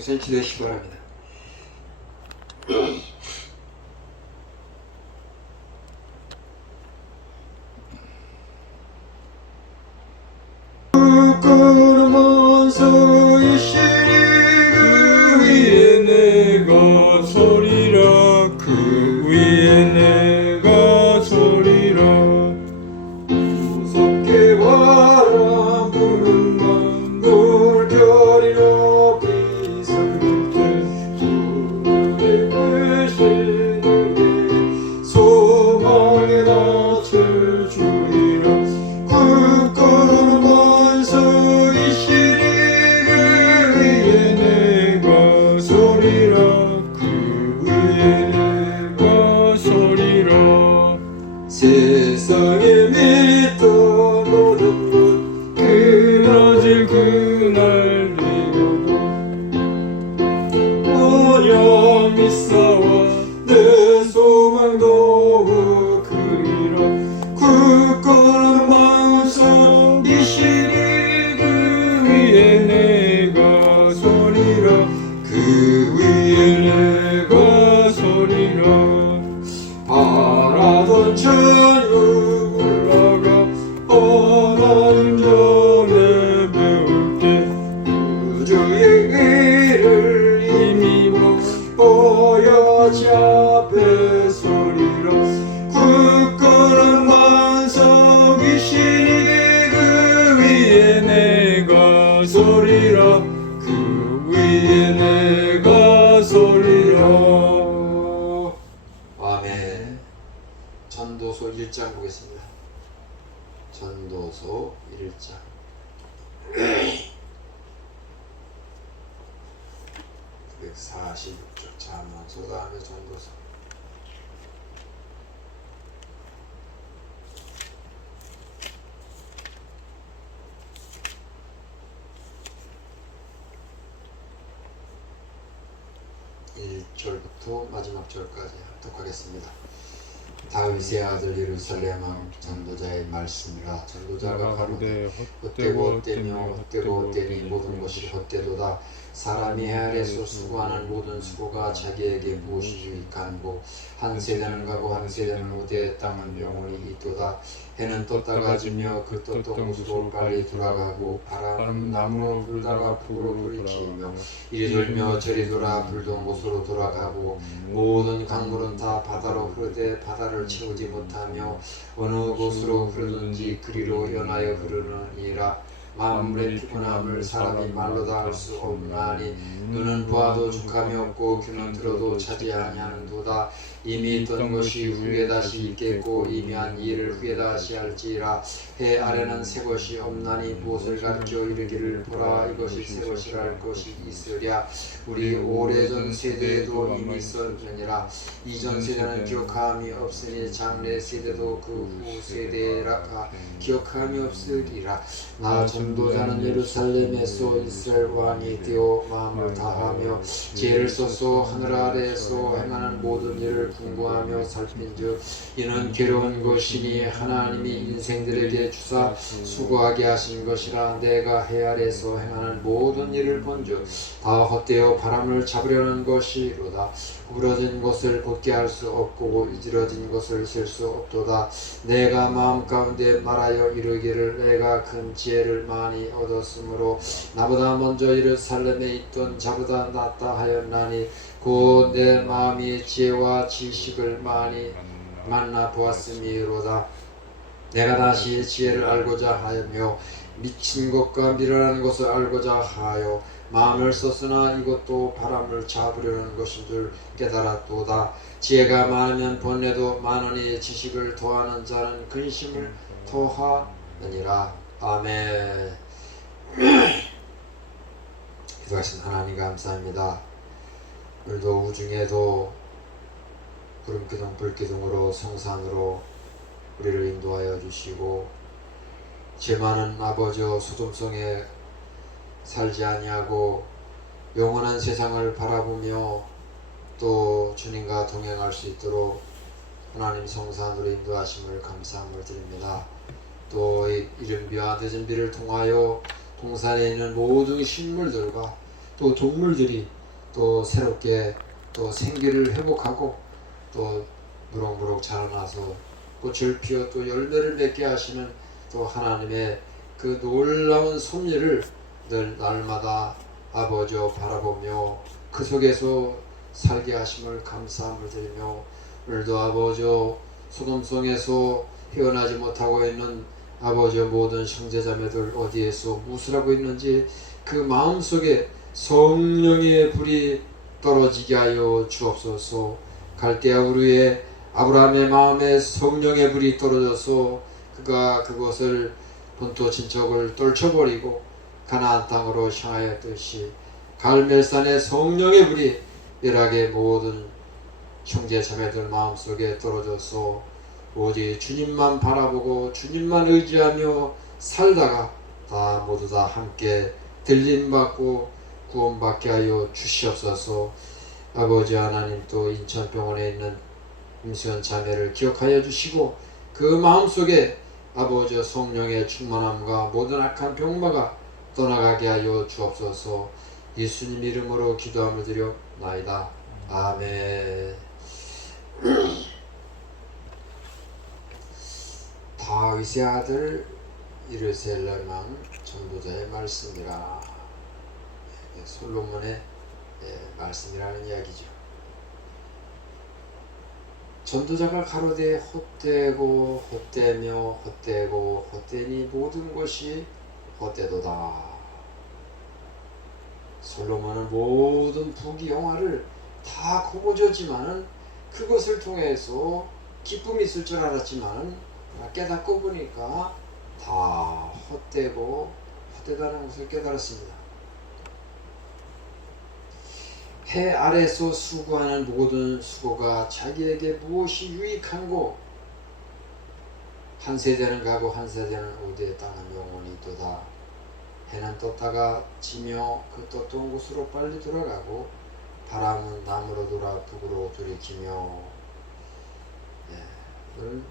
생치 되시기 바랍니다. 걸으면서 이시리 그 위에 내가 서리라 그 위에 내가 서리라 무섭게 와라 부른 맘 물결이 높이 설 때 주의 배신을 소망의 낯을 주리라 굳건하면서 이시리 그 위에 내가 서리라 그 위에 내가 서리라 세상에 믿던 모든 것 그나질 그날 이고도 오염이 싸워 내 소망도 그리라 굳건한 마음속 이시리 그 위에 내가 서리라 그 위에 내가 서리라 바라던 천국 올라가 하나님 전에 배울 때 구주의 의를 이미 보여지 앞에 서리라 굳건한 만석 이시리 그 위에 내가 서리라 그 위에 내가 서리라. 아멘. 전도서 1장 보겠습니다. 전도서 1장 946쪽 자문서 다음에 전도서 (1절부터) 마지막 절까지 합독하겠습니다. 다윗의 아들 예루살렘 왕 전도자의 말씀이라. 전도자가 가로되 헛되고 헛되며 헛되고 헛되니 모든 것이 헛되도다. 사람이 해 아래서 수고하는 모든 수고가 자기에게 무엇이 유익한고. 한 세대는 가고 한 세대는 오되 땅은 영원히 있도다. 해는 떴다가 지며 그 떴던 곳으로 빨리 돌아가고 바람은 나무로 불다가 북으로 돌이키며 이리 돌며 저리 돌아 불던 곳으로 돌아가고 모든 강물은 다 바다로 흐르되 바다를 채우지 못하며 어느 곳으로 흐르든지 그리로 연하여 흐르느니라. 만물의 피곤함을 사람이 말로 다 할 수 없나니 눈은 보아도 족함이 없고 귀는 들어도 차지 아니하는도다. 이미 있던 것이 후에 다시 있겠고 이미 한 일을 후에 다시 할지라. 해 아래는 새 것이 없나니 무엇을 가르쳐 이르기를 보라 이것이 새 것이라 할 것이 있으랴. 우리 오래전 세대에도 이미 있었느니라. 이전 세대는 기억함이 없으니 장래 세대도 그 후 세대라 기억함이 없으리라. 나 전도자는 예루살렘에서 이스라엘 왕이 되어 마음을 다하며 지혜를 써서 하늘 아래에서 행하는 모든 일을 궁구하며 살핀즉 이는 괴로운 것이니 하나님이 인생들에게 주사 수고하게 하신 것이라. 내가 해 아래에서 행하는 모든 일을 본즉 다 헛되어 바람을 잡으려는 것이로다. 구부러진 것을 곧게 할 수 없고 이지러진 것을 셀 수 없도다. 내가 마음 가운데 말하여 이르기를 내가 큰 지혜를 많이 얻었으므로 나보다 먼저 예루살렘에 있던 자보다 낫다 하였나니 곧 내 마음이 지혜와 지식을 많이 만나 보았음이로다. 내가 다시 지혜를 알고자 하며 미친 것과 미련한 것을 알고자 하여 마음을 썼으나 이것도 바람을 잡으려는 것인 줄 깨달았도다. 지혜가 많으면 번뇌도 많으니 지식을 더하는 자는 근심을 더하느니라. 아멘. 기도하신 하나님 감사합니다. 오늘도 우중에도 구름기둥 불기둥으로 성산으로 우리를 인도하여 주시고 죄 많은 아버지여 소돔성에 살지 아니하고 영원한 세상을 바라보며 또 주님과 동행할 수 있도록 하나님 성산으로 인도하심을 감사함을 드립니다. 또 이른비와 늦은비를 통하여 동산에 있는 모든 식물들과 또 동물들이 또 새롭게 또 생기를 회복하고 또 무럭무럭 자라나서 꽃을 피워 또 열매를 맺게 하시는 또 하나님의 그 놀라운 섭리를 늘 날마다 아버지여 바라보며 그 속에서 살게 하심을 감사함을 드리며, 오늘도 아버지여 소돔성에서 헤어나지 못하고 있는 아버지여 모든 형제자매들 어디에서 무엇을 하고 있는지 그 마음속에 성령의 불이 떨어지게 하여 주옵소서. 갈대아 우르에 아브라함의 마음에 성령의 불이 떨어져서 그가 그것을 본토 친척을 떨쳐버리고 가나안 땅으로 향하였듯이 갈멜산의 성령의 불이 멸하게 모든 형제 자매들 마음속에 떨어져서 오직 주님만 바라보고 주님만 의지하며 살다가 다 모두 다 함께 들림받고 구원받게 하여 주시옵소서. 아버지 하나님, 또 인천병원에 있는 임수연 자매를 기억하여 주시고 그 마음속에 아버지 성령의 충만함과 모든 악한 병마가 떠나가게 하여 주옵소서. 예수님 이름으로 기도함을 드려나이다. 아멘. 다윗의 아들 이르셀렘 왕 전도자의 말씀이라. 솔로몬의 말씀이라는 이야기죠. 전도자가 가로되 헛되고 헛되며 헛되고 헛되니 모든 것이 헛되도다. 솔로몬은 모든 부귀영화를 다 거머쥐었지만은 그것을 통해서 기쁨이 있을 줄 알았지만 깨닫고 보니까 다 헛되고 헛되다는 것을 깨달았습니다. 해 아래서 수고하는 모든 수고가 자기에게 무엇이 유익한고 한 세대는 가고 한 세대는 오대에 땅은 영원히 있도다. 해는 떴다가 지며 그 떴던 곳으로 빨리 돌아가고 바람은 남으로 돌아 북으로 돌이키며. 오늘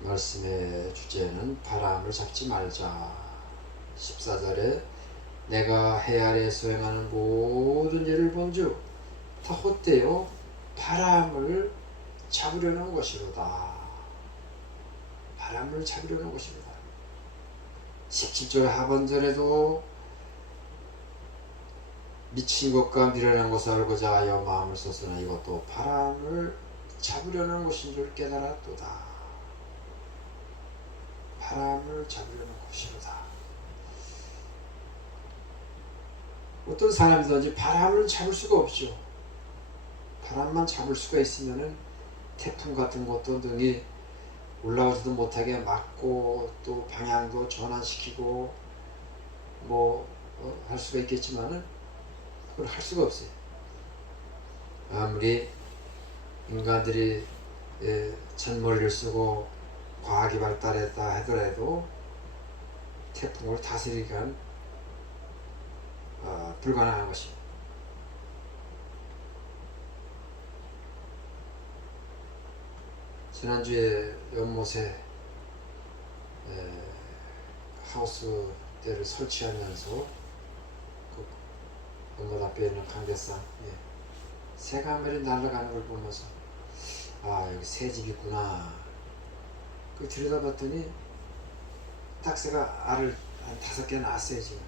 말씀의 주제는 바람을 잡지 말자. 14절에 내가 해 아래에서 행하는 모든 일을 본즉 다 헛되어 바람을 잡으려는 것이로다. 바람을 잡으려는 것입니다. 17절 하반절에도 미친 것과 미련한 것을 알고자 하여 마음을 썼으나 이것도 바람을 잡으려는 것인 줄 깨달았도다. 바람을 잡으려는 것이로다. 어떤 사람이든지 바람을 잡을 수가 없죠. 바람만 잡을 수가 있으면은 태풍 같은 것도 능히 올라오지도 못하게 막고 또 방향도 전환시키고 할 수가 있겠지만은 그걸 할 수가 없어요. 아무리 인간들이 천머리를 쓰고 과학이 발달했다 하더라도 태풍을 다스리기는 불가능한 것입니다. 지난주에 연못에 하우스대를 설치하면서 그 연못 앞에 있는 강대상 새가 한 마리 날아가는 걸 보면서 여기 새 집 있구나. 그 들여다봤더니 딱새가 알을 한 5개 낳았어요 지금.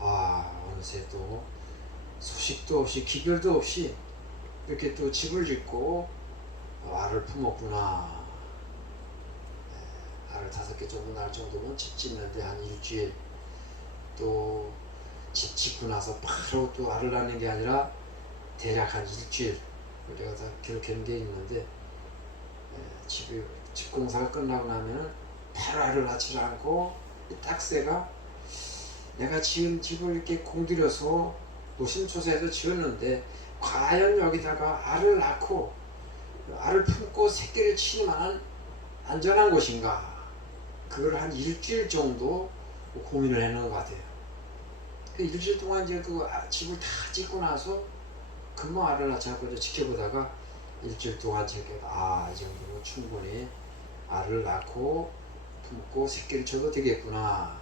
어느새 또 소식도 없이 기별도 없이 이렇게 또 집을 짓고 알을 품었구나. 알을 5개 정도 날 정도면 집 짓는데 한 일주일, 또 집 짓고 나서 바로 또 알을 낳는 게 아니라 대략 한 일주일, 우리가 다 기록하는 게 있는데 집 공사가 끝나고 나면 바로 알을 낳지 않고 이 딱새가 내가 지은 집을 이렇게 공들여서 노심초사해서 지었는데 과연 여기다가 알을 낳고 알을 품고 새끼를 치는 만한 안전한 곳인가? 그걸 한 일주일 정도 고민을 해놓은 것 같아요. 그 일주일 동안 이제 그 집을 다 짓고 나서 금방 알을 낳자고 지켜보다가 일주일 동안 제가 이 정도면 충분히 알을 낳고 품고 새끼를 쳐도 되겠구나.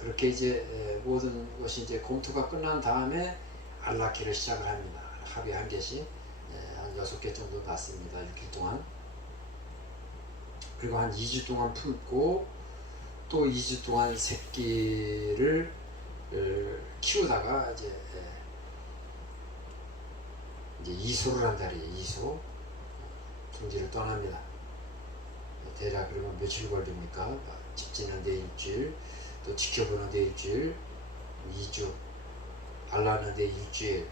그렇게 이제 모든 것이 이제 검토가 끝난 다음에 알라키를 시작을 합니다. 하루에 한 개씩 한 6개 정도 낳습니다. 6일 동안. 그리고 한 2주 동안 품고 또 2주 동안 새끼를 키우다가 이제 이소를 한다리 이소 둥지를 떠납니다. 대략 그러면 며칠 걸립니까? 집지는데 일주일, 또 지켜보는데 일주일, 2주, 알 낳는데 일주일,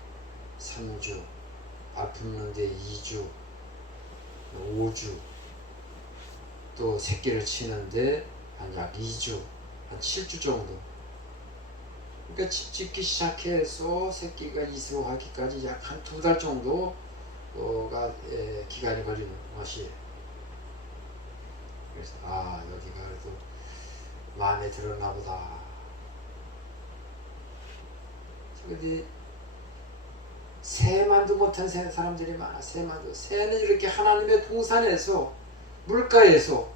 3주, 알 품는데 2주, 5주, 또 새끼를 치는데 한 약 2주, 한 7주 정도. 그러니까 집 짓기 시작해서 새끼가 이소하기까지 약 한 2달 정도가 기간이 걸리는 것이에요. 그래서 여기가 그래도 마음에 들었나 보다. 근데 새만도 못한 사람들이 많아. 새는 이렇게 하나님의 동산에서 물가에서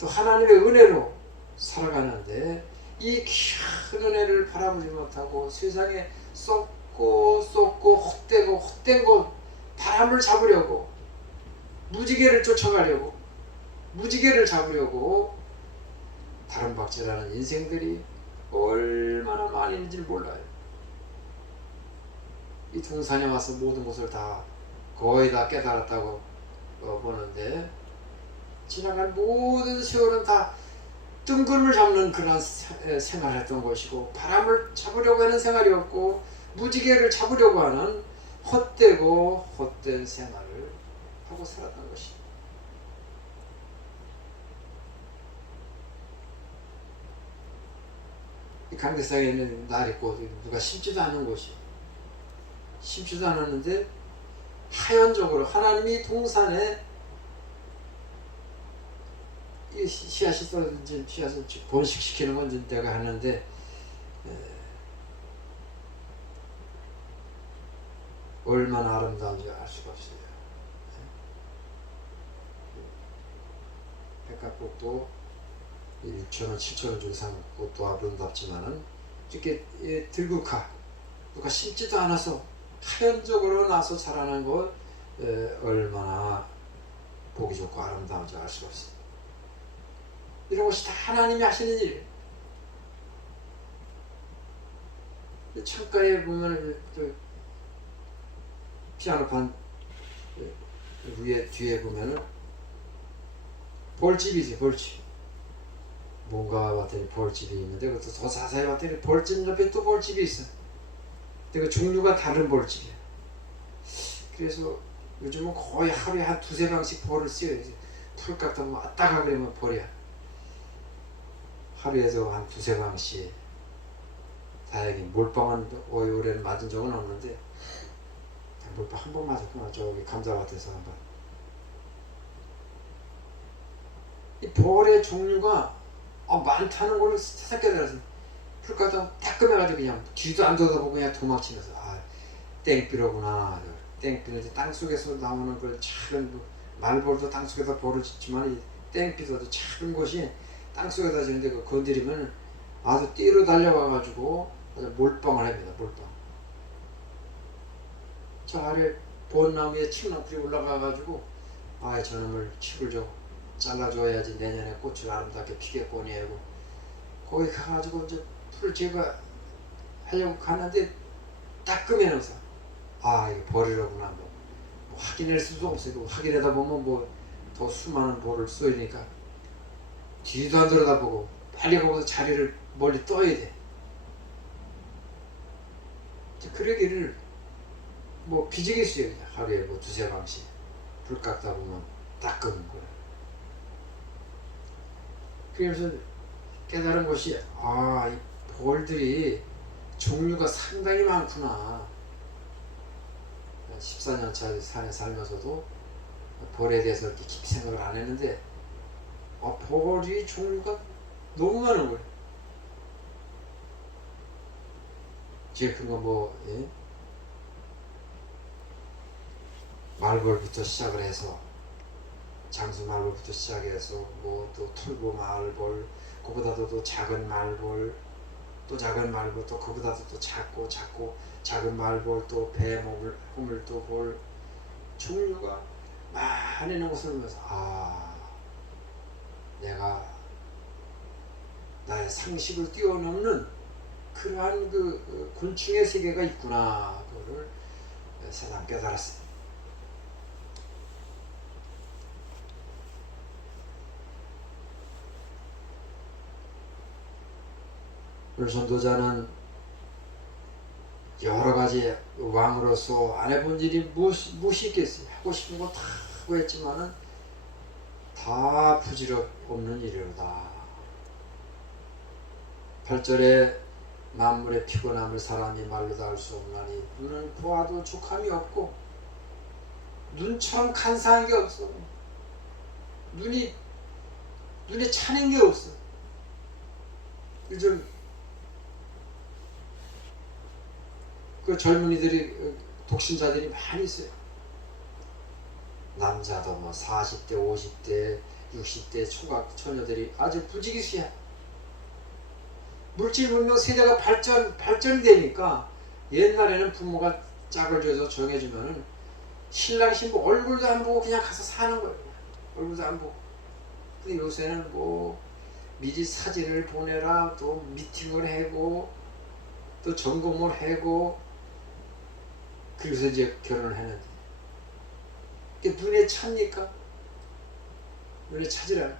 또 하나님의 은혜로 살아가는데 이 큰 은혜를 바라보지 못하고 세상에 쏟고 헛된 곳 바람을 잡으려고 무지개를 쫓아가려고 무지개를 잡으려고 다른 박질하는 인생들이 얼마나 많이 있는지 몰라요. 이 동산에 와서 모든 것을 다 거의 다 깨달았다고 보는데 지나간 모든 세월은 다 뜬구름을 잡는 그런 생활을 했던 것이고 바람을 잡으려고 하는 생활이었고 무지개를 잡으려고 하는 헛된 생활을 하고 살았던 것입니다. 이 강대상에 있는 날 있고 누가 심지도 않은 곳이 심지도 않았는데 하연적으로 하나님이 동산에 이 씨앗이 떨어진 씨앗을 번식시키는 건 내가 하는데 얼마나 아름다운지 알 수가 없어요. 백합꽃도 6,000원, 7,000원 주고 산 꽃도 아름답지만은 이렇게 들국화 누가 심지도 않아서 하연적으로 나서 자라는 것 얼마나 보기 좋고 아름다운지 알 수가 없어요. 이런 것이 다 하나님이 하시는 일이에요. 창가에 보면 피아노판 위에 뒤에 보면은 벌집이지 벌집. 뭔가 봤더니 벌집이 있는데 그것도 더 자세히 봤더니 벌집 옆에 또 벌집이 있어. 근데 그 종류가 다른 벌집이야. 그래서 요즘은 거의 하루에 한 2-3방씩 벌을 씌워요. 풀 깎다 보면 아따가 그러면 벌이야. 하루에도 한 2-3방씩. 다행히 몰빵은 올해는 맞은 적은 없는데 몰빵 한 번 맞았구나. 저기 감자밭에서 한 번. 이 벌의 종류가 많다는 걸 세상 깨달아서 풀 깎다 따끔해가지고 그냥 뒤도 안 돌아보고 그냥 도망치면서 땡비로구나. 땡비는 땅속에서 나오는 그 작은 말벌도 땅속에다 벌을 짓지만 이 땡비도 작은 것이 땅속에다 지는데 그 건드리면 아주 뛰로 달려와가지고 몰빵을 합니다. 몰빵. 저 아래 벚나무에 칡나풀이 올라가가지고 저놈을 칡을 좀 잘라줘야지 내년에 꽃을 아름답게 피겠거니 하고 거기 가가지고 이제 풀 제거하려고 가는데 따끔해서 이거 벌이라구나. 뭐 확인할 수도 없어요. 확인하다 보면 더 수많은 벌을 쏘이니까 뒤도 안 들여다보고 빨리 가서 자리를 멀리 떠야 돼. 그러기를 비지겠어요. 그냥 하루에 2-3방씩 불 깎다 보면 따끔한 거야. 그래서 깨달은 것이 이 벌들이 종류가 상당히 많구나. 14년차 산에 살면서도 벌에 대해서 이렇게 깊이 생각을 안 했는데 벌이 종류가 너무 많은 거예요. 제일 큰 건 말벌부터 시작을 해서 장수말벌부터 시작해서 뭐 또 털보말벌, 그보다도 또 작은 말벌, 또 작은 말벌, 또 그보다도 또 작고 작은 말벌, 또 뱀을 또 볼, 종류가 많이 있는 것을 보면서 내가 나의 상식을 뛰어넘는 그러한 그 곤충의 세계가 있구나, 그거를 새삼 깨달았습니다. 오늘 전도자는 여러 가지 왕으로서 안 해본 일이 무엇이 있겠어요. 하고 싶은 거 다 하고 했지만은 다 부질없는 일이로다. 8절에 만물의 피곤함을 사람이 말로 다 할 수 없나니 눈은 보아도 족함이 없고 눈처럼 간사한 게 없어. 눈에 차는 게 없어. 요즘 그 젊은이들이, 독신자들이 많이 있어요. 남자도 뭐 40대, 50대, 60대 초각 처녀들이 아주 부지기수야. 물질 문명 세대가 발전이 되니까 옛날에는 부모가 짝을 줘서 정해주면은 신랑 신부 얼굴도 안 보고 그냥 가서 사는 거예요. 얼굴도 안 보고. 근데 요새는 뭐 미리 사진을 보내라, 또 미팅을 하고, 또 점검을 하고, 그래서 이제 결혼을 했는데, 그게 눈에 찹니까? 눈에 차지라.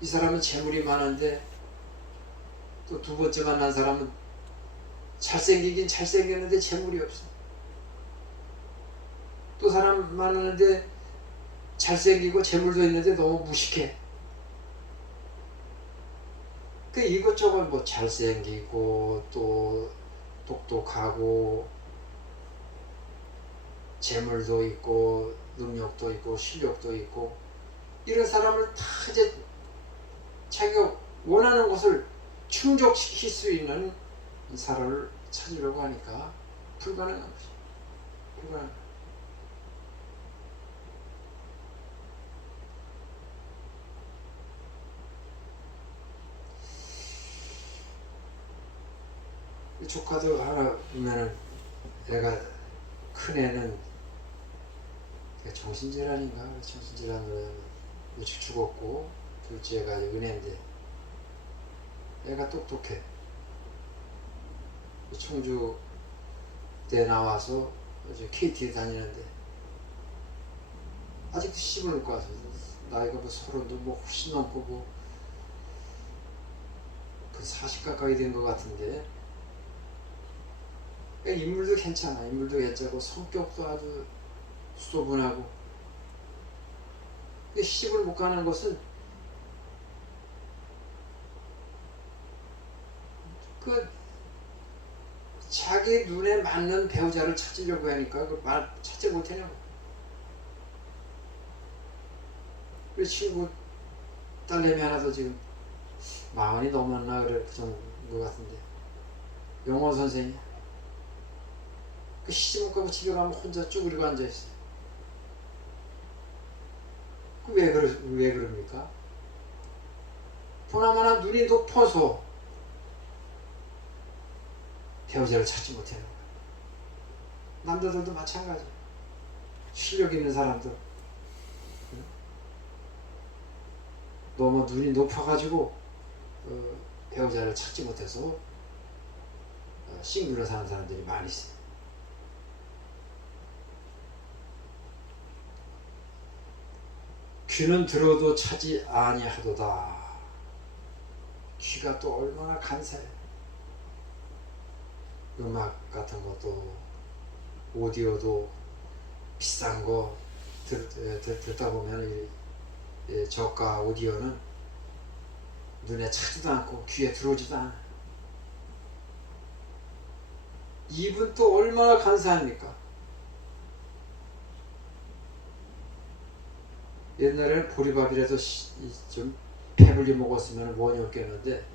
이 사람은 재물이 많은데, 또 두 번째 만난 사람은 잘생기긴 잘생겼는데 재물이 없어. 또 사람 많은데 잘생기고 재물도 있는데 너무 무식해. 그 이것저것 뭐 잘생기고 또 똑똑하고 재물도 있고 능력도 있고 실력도 있고 이런 사람을 다 이제 자기가 원하는 것을 충족시킬 수 있는 사람을 찾으려고 하니까 불가능한 거죠. 불가능. 조카도 하나 보면은 애가 큰 애는 정신질환인가? 정신질환으로 일찍 죽었고 둘째가 은혜인데 애가 똑똑해. 청주대 나와서 이제 KT에 다니는데 아직도 시집을 못 가서 나이가 뭐 30도 뭐 훨씬 넘고 뭐 그 40 가까이 된 것 같은데 인물도 괜찮아. 인물도 괜찮고 성격도 아주 수도분하고. 시집을 못 가는 것은 그 자기 눈에 맞는 배우자를 찾으려고 하니까 그 말 찾지 못하냐고. 우리 친구 딸내미 하나도 지금 40이 넘었나 그래 그 정도 같은데 영어 선생이야. 그 시집 못 가고 집에 가면 혼자 쭈그리고 앉아있어요. 왜 그럽니까? 보나마나 눈이 높아서 배우자를 찾지 못해요. 남자들도 마찬가지. 실력 있는 사람들 너무 눈이 높아가지고 배우자를 찾지 못해서 싱글로 사는 사람들이 많이 있어요. 귀는 들어도 차지 아니하도다. 귀가 또 얼마나 간사해. 음악 같은 것도 오디오도 비싼 거 듣다 보면 저가 오디오는 눈에 차지도 않고 귀에 들어오지도 않아. 입은 또 얼마나 간사합니까? 옛날에는 보리밥이라도 좀 배불리 먹었으면 원이 없겠는데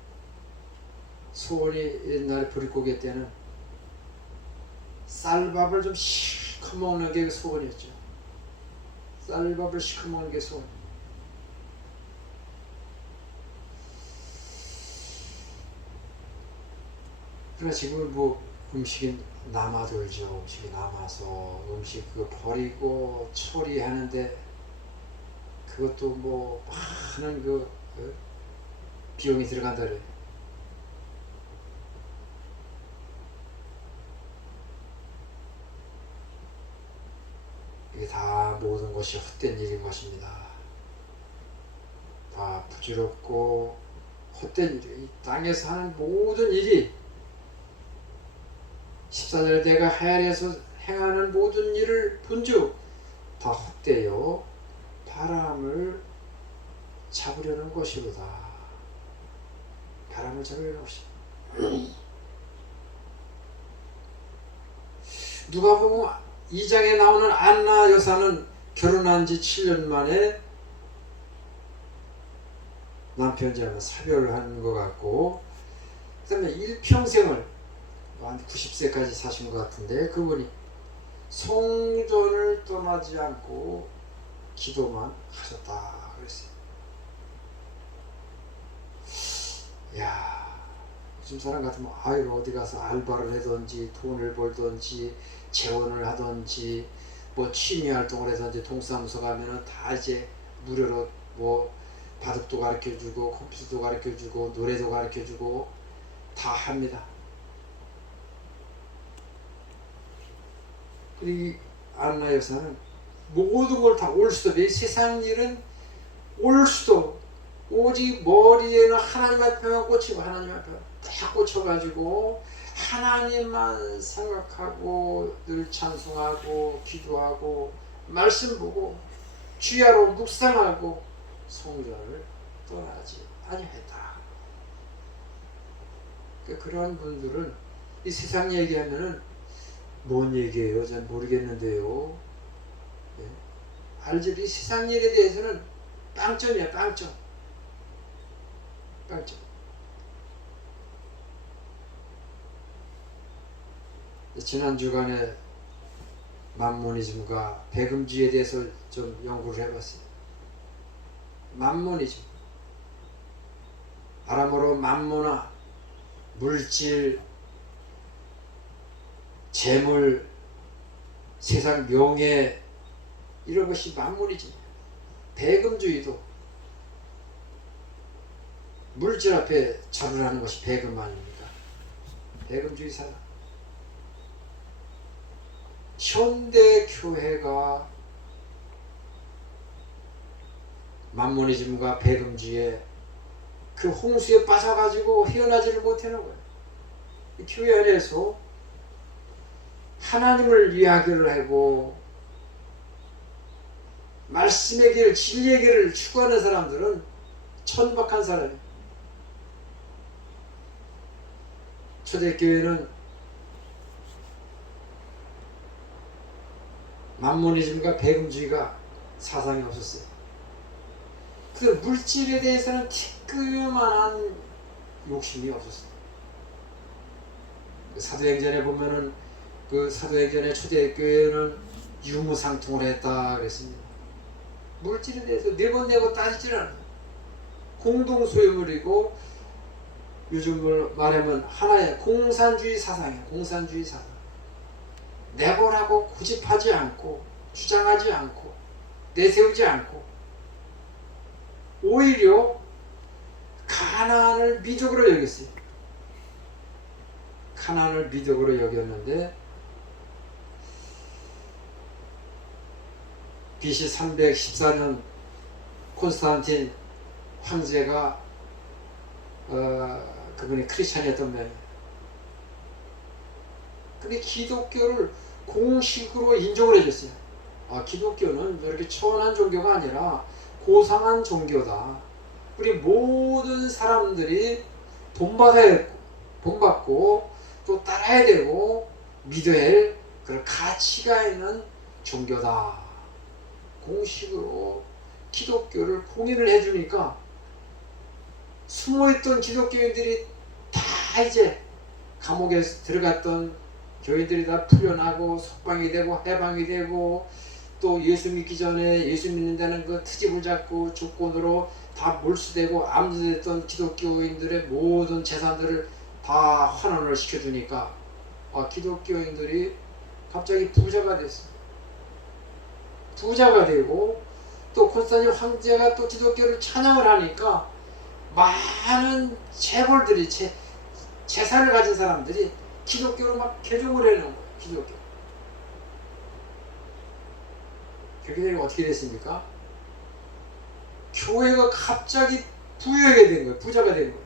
소원이 옛날에 보릿고개 때는 쌀밥을 좀 실컷 먹는 게 소원이었죠. 쌀밥을 시커먼 게 소원. 그러나 지금은 뭐 음식이 남아돌죠. 음식이 남아서 음식 그거 버리고 처리하는데 그것도 뭐 많은 그 비용이 들어간다 그래. 이게 다 모든 것이 헛된 일인 것입니다. 다 부질없고 헛된 일이, 이 땅에서 하는 모든 일이 14절 내가 하늘에서 행하는 모든 일을 본즉 다 헛되어 바람을 잡으려는 것이로다. 바람을 잡으려는 것이다. 누가복음 2장에 나오는 안나 여사는 결혼한 지 7년 만에 남편자와 사별한 것 같고, 그 다음에 일평생을 한 90세까지 사신 것 같은데, 그분이 성전을 떠나지 않고 기도만 하셨다 그랬어요. 야, 요즘 사람 같으면 아유 어디 가서 알바를 하든지 돈을 벌든지 재혼을 하든지 뭐 취미 활동을 하든지 동사무소 가면은 다 이제 무료로 뭐 바둑도 가르쳐주고 컴퓨터도 가르쳐주고 노래도 가르쳐주고 다 합니다. 그리고 안나 여사는 모든 걸 다 올 수도 없어요. 세상 일은 올 수도, 오직 머리에는 하나님 앞에만 꽂히고 하나님 앞에 딱 꽂혀가지고 하나님만 생각하고 늘 찬송하고 기도하고 말씀 보고 주야로 묵상하고 성전을 떠나지 아니했다. 그러한 분들은 이 세상 얘기하면은 뭔 얘기예요? 잘 모르겠는데요. 예? 알지? 이 세상 일에 대해서는 빵점이야, 빵점. 빵점. 지난 주간에 만모니즘과 배금주의에 대해서 좀 연구를 해봤어요. 만모니즘, 아람어로 만모나 물질, 재물, 세상 명예 이런 것이 만모니즘. 배금주의도 물질 앞에 절을 하는 것이 배금 아닙니까? 배금주의 사상. 현대 교회가 만모니즘과 배금주의에 그 홍수에 빠져가지고 헤어나지를 못하는 거예요. 이 교회 안에서 하나님을 이야기를 하고 말씀의 길, 진리의 길을 추구하는 사람들은 천박한 사람이에요. 초대교회는 만모니즘과 배금주의가 사상이 없었어요. 그 물질에 대해서는 티끌만한 욕심이 없었어요. 사도행전에 보면은 그 사도행전의 초대교회는 유무상통을 했다 그랬습니다. 물질에 대해서 내고 따지질 않아요. 공동소유물이고 요즘을 말하면 하나의 공산주의 사상이에요. 공산주의 사상. 내고라고 고집하지 않고 주장하지 않고 내세우지 않고 오히려 가나안을 미덕으로 여겼어요. 가나안을 미덕으로 여겼는데 BC 314년 콘스탄틴 황제가 그분이 크리스찬이었던 면이에요. 근데 기독교를 공식으로 인정을 해줬어요. 기독교는 이렇게 천한 종교가 아니라 고상한 종교다. 우리 모든 사람들이 본받고 또 따라야 되고 믿어야 할 그런 가치가 있는 종교다. 공식으로 기독교를 공인을 해주니까 숨어있던 기독교인들이 다 이제 감옥에 들어갔던 교인들이 다 풀려나고 석방이 되고 해방이 되고 또 예수 믿기 전에 예수 믿는다는 그 트집을 잡고 조건으로 다 몰수되고 암두됐던 기독교인들의 모든 재산들을 다 환원을 시켜주니까 기독교인들이 갑자기 부자가 됐어. 부자가 되고 또 콘스탄틴 황제가 또 기독교를 찬양을 하니까 많은 재벌들이 재산을 가진 사람들이 기독교로 막 개종을 해놓은 거예요. 기독교. 그렇게 되니까 어떻게 됐습니까? 교회가 갑자기 부유하게 된 거예요. 부자가 된 거예요.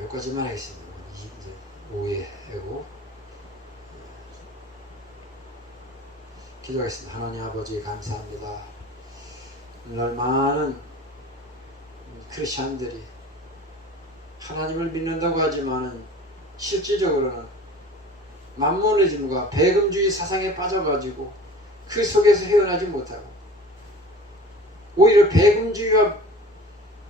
여기까지만 하겠습니다. 이제 오해하고 기도하겠습니다. 하나님 아버지 감사합니다. 오늘날 많은 크리스찬들이 하나님을 믿는다고 하지만은 실질적으로는 만모니즘과 배금주의 사상에 빠져가지고 그 속에서 헤어나지 못하고 오히려 배금주의와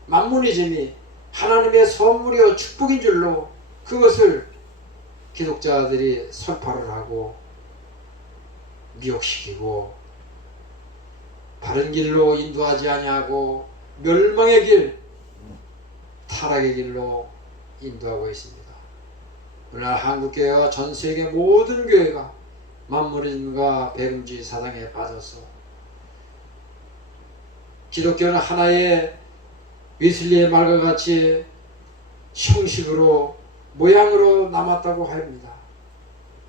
만모니즘이 하나님의 선물이요 축복인 줄로 그것을 기독자들이 설파를 하고 미혹시키고 바른 길로 인도하지 아니하고 멸망의 길, 타락의 길로 인도하고 있습니다. 오늘날 한국교회와 전세계 모든 교회가 만모니즘과 배금주의 사상에 빠져서 기독교는 하나의 웨슬리의 말과 같이 형식으로 모양으로 남았다고 합니다.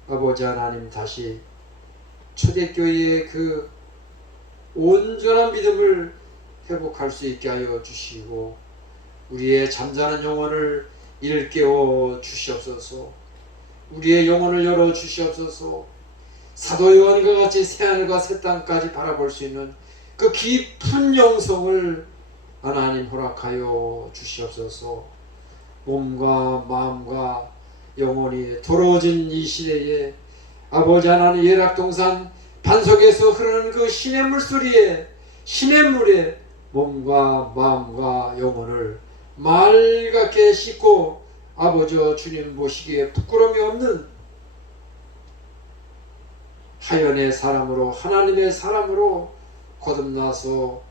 아버지 하나님 다시 초대교회의 그 온전한 믿음을 회복할 수 있게 하여 주시고 우리의 잠자는 영혼을 일깨워 주시옵소서. 우리의 영혼을 열어 주시옵소서. 사도 요한과 같이 새하늘과 새 땅까지 바라볼 수 있는 그 깊은 영성을 하나님 허락하여 주시옵소서. 몸과 마음과 영혼이 더러워진 이 시대에 아버지 하나님 예락동산 반석에서 흐르는 그 신의 물소리에 신의 물에 몸과 마음과 영혼을 맑게 씻고 아버지 주님 보시기에 부끄러움이 없는 하연의 사람으로 하나님의 사람으로 거듭나서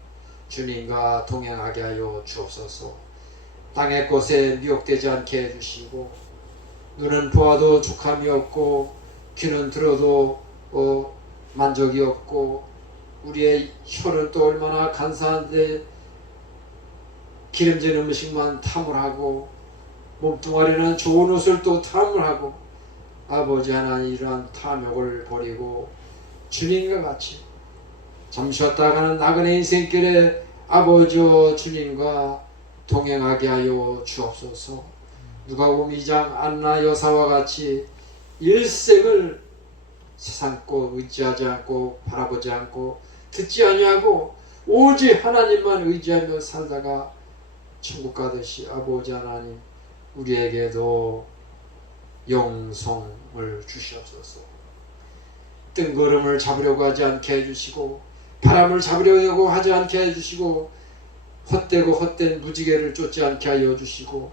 주님과 동행하게 하여 주옵소서. 땅의 것에 미혹되지 않게 해주시고 눈은 보아도 족함이 없고 귀는 들어도 만족이 없고 우리의 혀는 또 얼마나 간사한데 기름진 음식만 탐을 하고 몸뚱아리는 좋은 옷을 또 탐을 하고 아버지 하나님 이러한 탐욕을 버리고 주님과 같이 잠시 왔다 가는 나그네 인생길에 아버지 주님과 동행하게 하여 주옵소서. 누가복음 2장 안나 여사와 같이 일생을 세상 것 의지하지 않고 바라보지 않고 듣지 아니하고 오직 하나님만 의지하며 살다가 천국 가듯이 아버지 하나님 우리에게도 영성을 주시옵소서. 뜬구름을 잡으려고 하지 않게 해주시고 바람을 잡으려고 하지 않게 해주시고 헛되고 헛된 무지개를 쫓지 않게 하여 주시고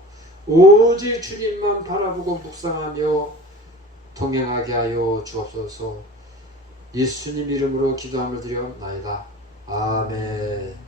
오직 주님만 바라보고 묵상하며 동행하게 하여 주옵소서. 예수님 이름으로 기도함을 드려옵나이다. 아멘.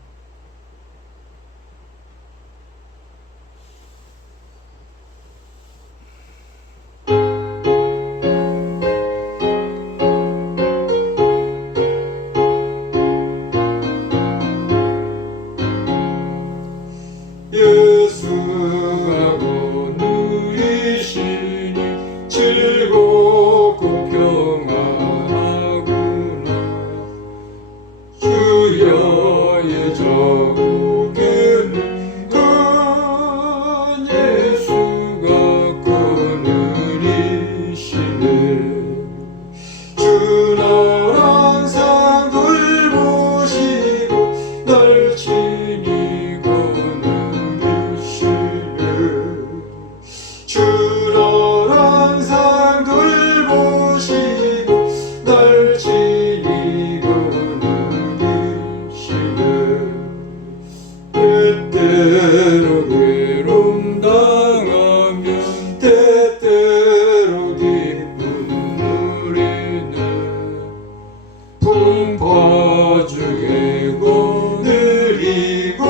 누리고 느리고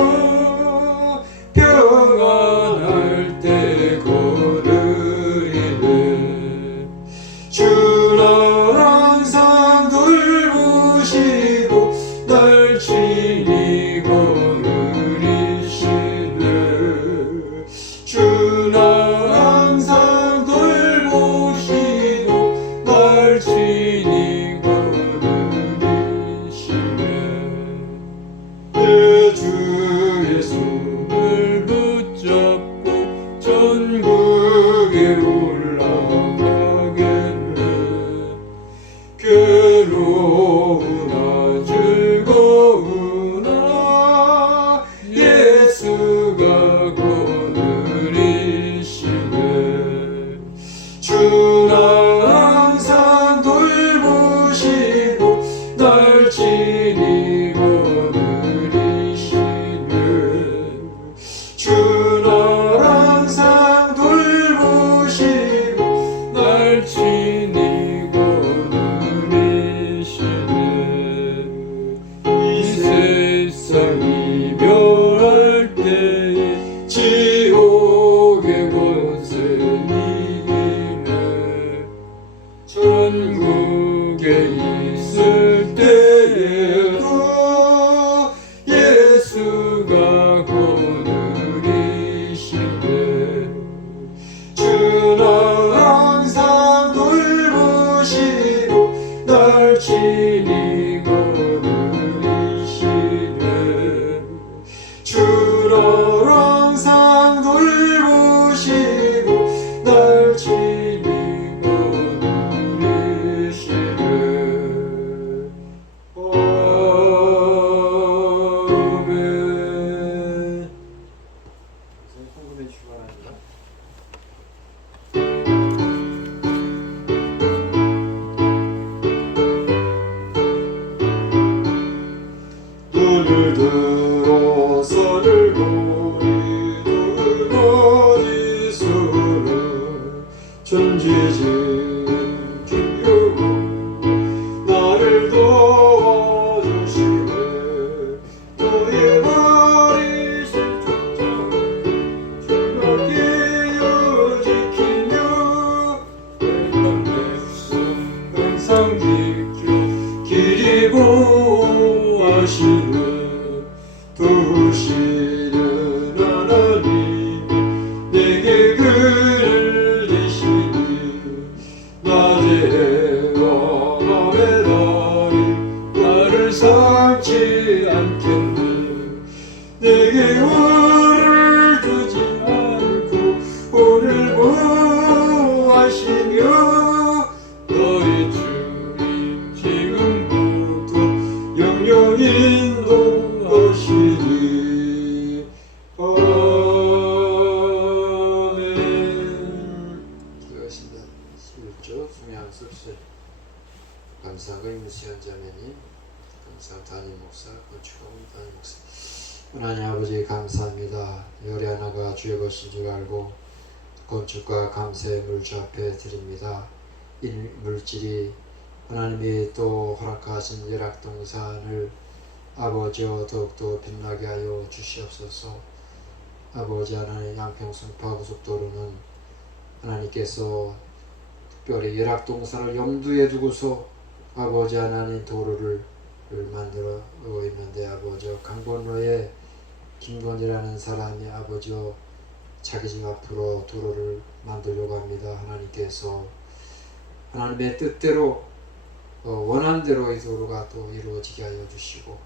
평안할 때 거느리네. 주는 항상 돌보시고 날 친히 거느리시네. 주는 항상 돌보시고 날 친히 거느리시네. 내 주의 손을 붙잡고 천국에 올라가겠네. 괴로우나 즐거우나 예수가 거느리시네. 주는 항상 돌보시고 날 친히 거느리시네. 주는 항상 돌보시고 날 친히 거느리시네. 이 세상 이별할 때에 지옥의 권세 이기네. 천국에 있을 때에도 예수가 거느리시네. 주는 항상 돌보시고 날 친히 거느리시네. 주는 항상 돌보시고 날 친히 거느리시네. 아멘. 헌금해 주시기 바랍니다. 눈을 들어 선을 보리던 어디서나 존재진 주여 나를 도와주시네. 너의 버리신 천장 주가 깨어 지키며 내가 백성 항상 지켜 길이 보호하시네. 도우시는 하나님이 내게 그늘 되시니 낮에와 밤의 달이 나를 삼지 않겠네. 내게 화를 주지 않고 오늘 보호하시며 너희 주님 지금부터 영영 인도하시니. 아멘. 기도하신다. 11조 중양습세 감사하고 임시현 자매님, 감사 담임 목사, 건축가님 담임 목사. 하나님 아버지 감사합니다. 요리 하나가 주의 것인 줄 알고 건축과 감사의 물주 앞에 드립니다. 이 물질이 하나님이 또 허락하신 예락동산을 아버지여 더욱더 빛나게 하여 주시옵소서. 아버지 하나님 양평순파 고속도로는 하나님께서 특별히 예락동산을 염두에 두고서 아버지 하나님 도로를 만들어 있는데 아버지 강건로에 김건이라는 사람이 아버지여 자기 집 앞으로 도로를 만들려고 합니다. 하나님께서 하나님의 뜻대로 원한대로 이 도로가 또 이루어지게 하여 주시고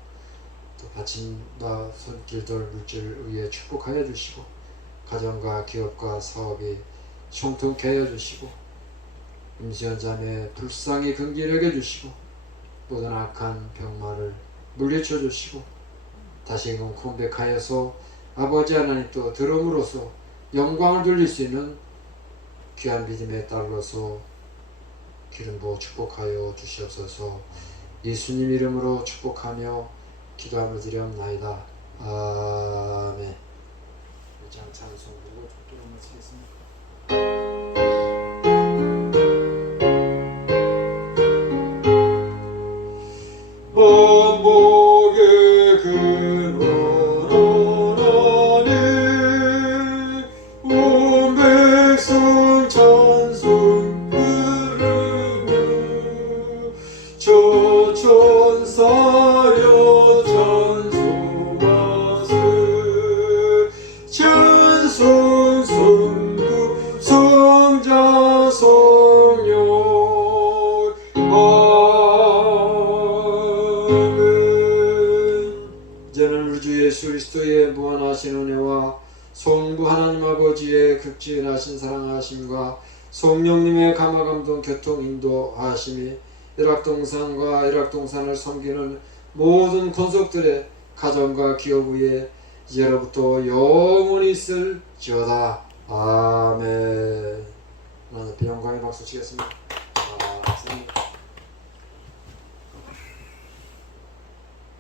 또 받침과 손길들 물질 위에 축복하여 주시고 가정과 기업과 사업이 형통케 하여 주시고 임시현 자매 불쌍히 긍휼히 여겨 주시고 모든 악한 병마를 물리쳐 주시고 다시금 공백하여서 아버지 하나님 또 들음으로써 영광을 돌릴 수 있는 귀한 믿음의 딸로서 기름 부어 축복하여 주시옵소서. 예수님 이름으로 축복하며 기도함을 드리옵나이다. 아멘. 장 찬송 부르고 축도를 마치겠습니다. 반복의 예수 그리스도의 무한하신 은혜와 성부 하나님 아버지의 극진하신 사랑하심과 성령님의 감화감동 교통 인도하심이 일락동산과 일락동산을 섬기는 모든 권속들의 가정과 기업 위에 이제로부터 영원히 있을지어다. 아멘. 하나님 앞에 영광의 박수 치겠습니다.